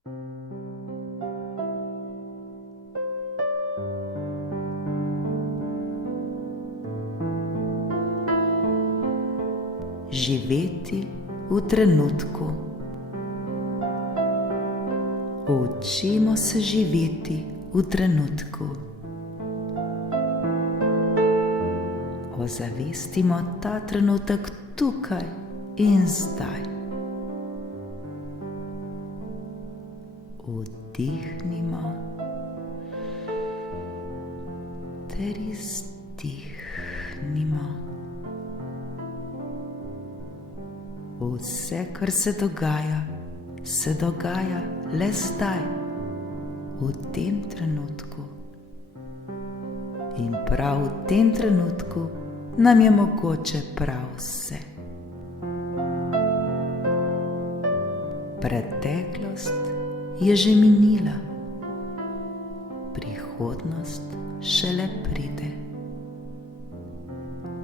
Živeti v trenutku. Učimo se živeti v trenutku. Ozavestimo ta trenutek tukaj in zdaj. Vdihnimo ter izdihnimo. Vse, kar se dogaja le zdaj, v tem trenutku. In prav v tem trenutku nam je mogoče prav vse. Preteklost je že minila, prihodnost šele pride.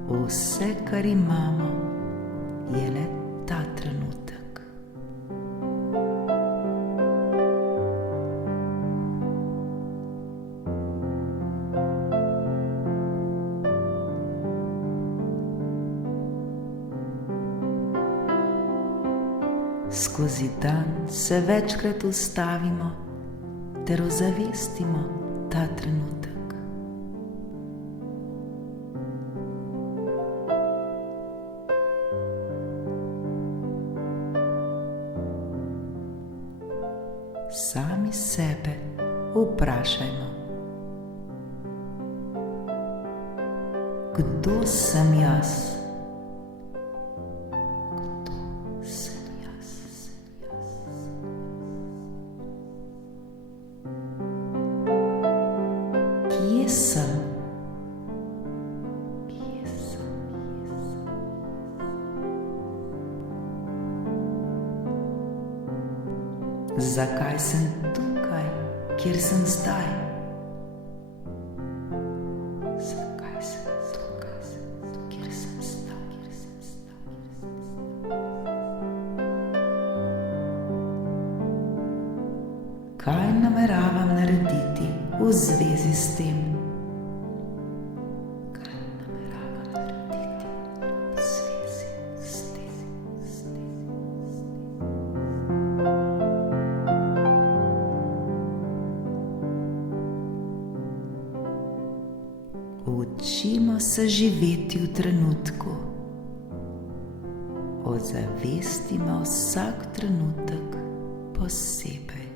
Vse, kar imamo, je le ta trenutek. Skozi dan se večkrat ustavimo ter ozavestimo ta trenutek. Sami sebe vprašajmo: kdo sem jaz? Kje sem? Zakaj sem tukaj, kjer sem zdaj? Zakaj sem tukaj, kjer sem zdaj? Kaj nameravam narediti v zvezi s tem? Učimo se živeti v trenutku. Ozavestimo vsak trenutek posebej.